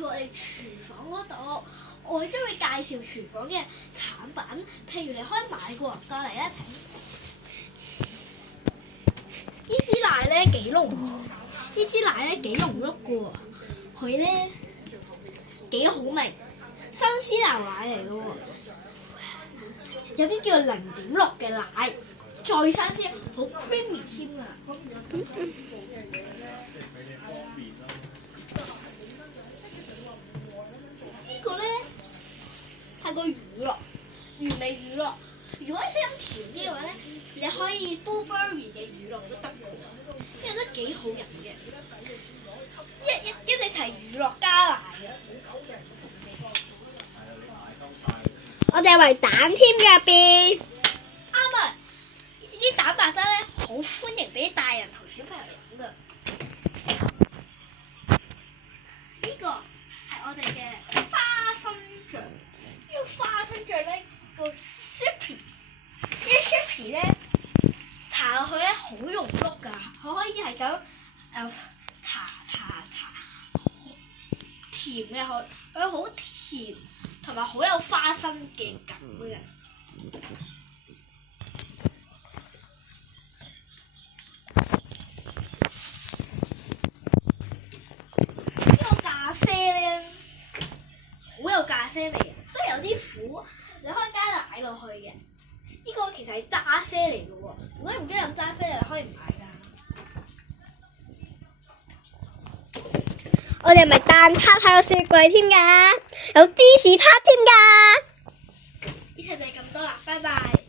紹我哋廚房嗰度，我將會介紹廚房嘅產品，譬如你可以買嘅喎，過嚟一睇。呢支奶咧幾濃，呢支奶咧幾濃郁嘅喎，佢咧幾好味，新鮮牛奶嚟嘅喎，有啲叫0.6嘅奶，再新鮮，好 creamy 添啊！呢個咧係個乳酪，原味乳酪。如果你想飲甜啲嘅話咧，你可以 blueberry 嘅乳酪都得嘅喎，呢個都幾好飲嘅。一隻係乳酪加奶嘅。我哋係為蛋添嘅入邊。啱啊！呢啲蛋白質咧，好歡迎俾大人同小朋友飲㗎。呢個係我哋嘅花生醬，呢個花生醬咧叫 Sippy。呢啲 Sippy 咧搽落去咧好溶碌㗎，佢可以係咁搽甜嘅，佢好甜，同埋好有花生嘅感嘅。呢個咖啡咧好有咖啡味，雖然有啲苦，你可以加奶落去嘅。呢個其實係渣啡嚟嘅喎，如果你唔中意飲渣啡，你可以唔買㗎。我哋係咪蛋撻喺個雪櫃添㗎？有芝士撻添㗎。呢次就係咁多啦，拜拜。